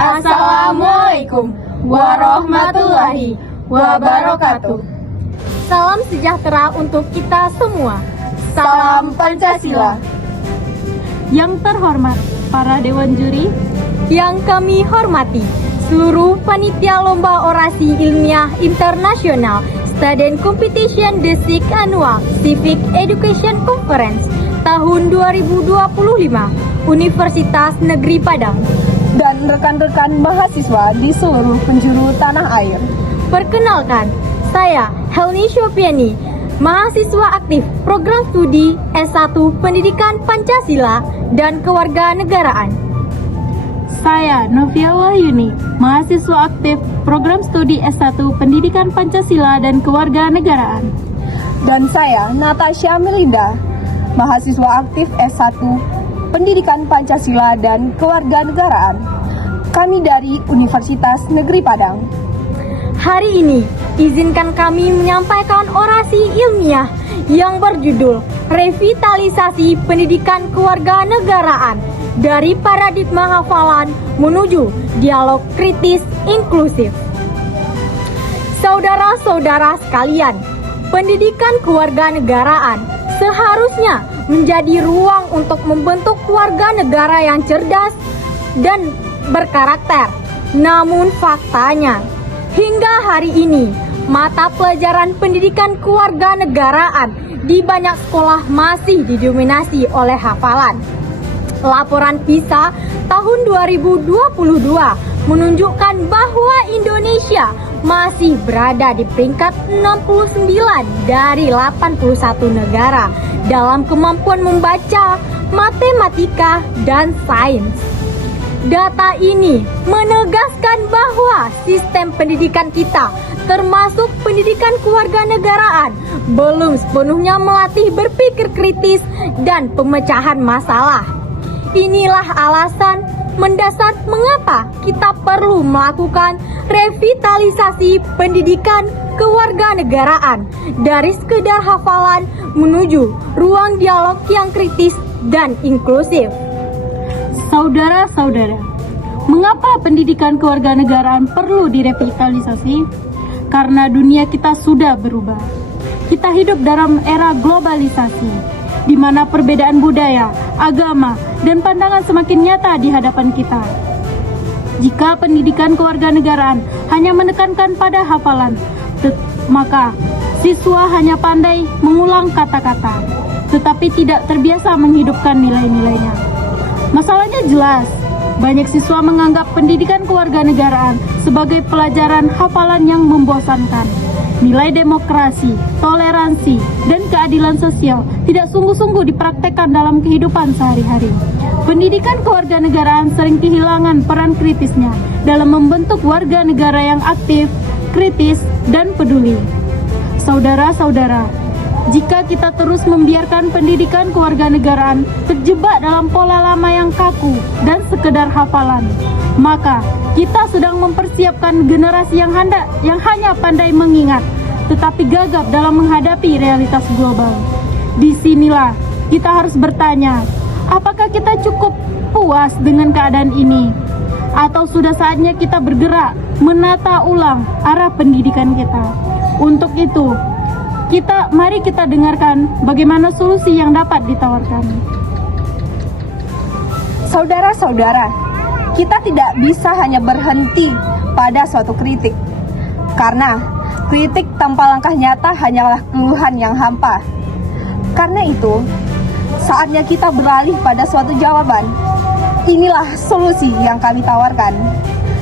Assalamualaikum warahmatullahi wabarakatuh. Salam sejahtera untuk kita semua. Salam Pancasila. Yang terhormat para Dewan Juri, Yang kami hormati seluruh panitia Lomba Orasi Ilmiah Internasional Student Competition The Sixth Annual Civic Education Conference tahun 2025 Universitas Negeri Padang Dan rekan-rekan mahasiswa di seluruh penjuru tanah air. Perkenalkan, saya Helni Syopiani, mahasiswa aktif program studi S1 Pendidikan Pancasila dan Kewarganegaraan. saya Novia Wahyuni, mahasiswa aktif program studi S1 Pendidikan Pancasila dan Kewarganegaraan. Dan saya Natasha Melinda, mahasiswa aktif S1 Pendidikan Pancasila dan Kewarganegaraan. Kami dari Universitas Negeri Padang. Hari ini, izinkan kami menyampaikan orasi ilmiah yang berjudul Revitalisasi Pendidikan Kewarganegaraan dari Paradigma Hafalan menuju Dialog Kritis Inklusif. Saudara-saudara sekalian, pendidikan kewarganegaraan seharusnya menjadi ruang untuk membentuk warga negara yang cerdas dan berkarakter. Namun faktanya, hingga hari ini, mata pelajaran pendidikan kewarganegaraan di banyak sekolah masih didominasi oleh hafalan. Laporan PISA tahun 2022 menunjukkan bahwa Indonesia masih berada di peringkat 69 dari 81 negara dalam kemampuan membaca, matematika, dan sains. Data ini menegaskan bahwa sistem pendidikan kita, termasuk pendidikan kewarganegaraan, belum sepenuhnya melatih berpikir kritis dan pemecahan masalah. Inilah alasan mendasar mengapa kita perlu melakukan revitalisasi pendidikan kewarganegaraan dari sekedar hafalan menuju ruang dialog yang kritis dan inklusif. Saudara-saudara, mengapa pendidikan kewarganegaraan perlu direvitalisasi? Karena dunia kita sudah berubah. Kita hidup dalam era globalisasi, di mana perbedaan budaya, agama, dan pandangan semakin nyata di hadapan kita. Jika pendidikan kewarganegaraan hanya menekankan pada hafalan, maka siswa hanya pandai mengulang kata-kata, tetapi tidak terbiasa menghidupkan nilai-nilainya. Masalahnya jelas, banyak siswa menganggap pendidikan kewarganegaraan sebagai pelajaran hafalan yang membosankan. Nilai demokrasi, toleransi, dan keadilan sosial tidak sungguh-sungguh dipraktekkan dalam kehidupan sehari-hari. Pendidikan kewarganegaraan sering kehilangan peran kritisnya dalam membentuk warga negara yang aktif, kritis, dan peduli. Saudara-saudara, jika kita terus membiarkan pendidikan kewarganegaraan terjebak dalam pola lama yang kaku dan sekedar hafalan, maka kita sedang mempersiapkan generasi yang hanya pandai mengingat, tetapi gagap dalam menghadapi realitas global. Disinilah kita harus bertanya, apakah kita cukup puas dengan keadaan ini? Atau sudah saatnya kita bergerak menata ulang arah pendidikan kita? Untuk itu, mari kita dengarkan bagaimana solusi yang dapat ditawarkan. Saudara-saudara, kita tidak bisa hanya berhenti pada suatu kritik. Karena kritik tanpa langkah nyata hanyalah keluhan yang hampa. Karena itu, saatnya kita beralih pada suatu jawaban. Inilah solusi yang kami tawarkan.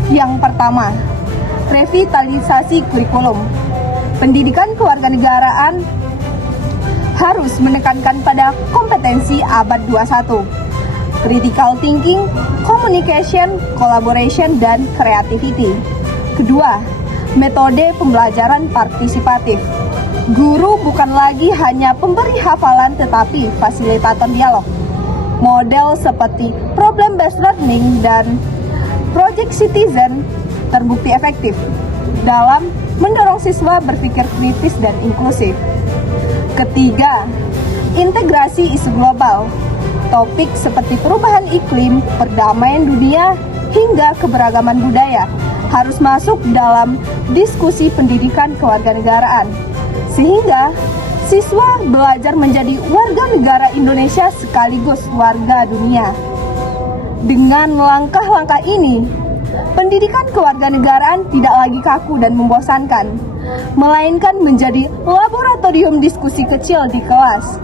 Yang pertama, revitalisasi kurikulum. Pendidikan kewarganegaraan harus menekankan pada kompetensi abad 21, critical thinking, communication, collaboration, dan creativity. Kedua, metode pembelajaran partisipatif. Guru bukan lagi hanya pemberi hafalan tetapi fasilitator dialog. Model seperti problem-based learning dan project citizen terbukti efektif dalam mendorong siswa berpikir kritis dan inklusif. Ketiga, integrasi isu global. Topik seperti perubahan iklim, perdamaian dunia, hingga keberagaman budaya harus masuk dalam diskusi pendidikan kewarganegaraan, sehingga siswa belajar menjadi warga negara Indonesia sekaligus warga dunia. Dengan langkah-langkah ini, pendidikan kewarganegaraan tidak lagi kaku dan membosankan, melainkan menjadi laboratorium diskusi kecil di kelas.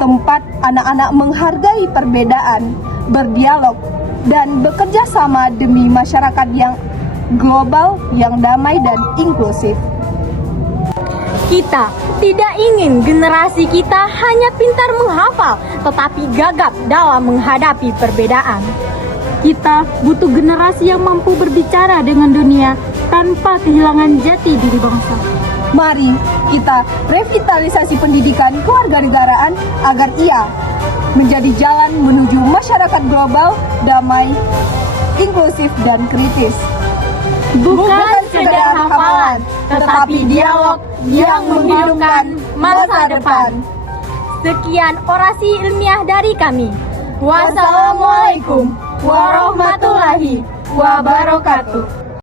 Tempat anak-anak menghargai perbedaan, berdialog, dan bekerja sama demi masyarakat yang global, yang damai dan inklusif. Kita tidak ingin generasi kita hanya pintar menghafal, tetapi gagap dalam menghadapi perbedaan. Kita butuh generasi yang mampu berbicara dengan dunia tanpa kehilangan jati diri bangsa. Mari kita revitalisasi pendidikan kewarganegaraan agar ia menjadi jalan menuju masyarakat global, damai, inklusif, dan kritis. Bukan sekedar hafalan, tetapi dialog yang menghidupkan masa depan. Sekian orasi ilmiah dari kami. Wassalamualaikum warahmatullahi wabarakatuh.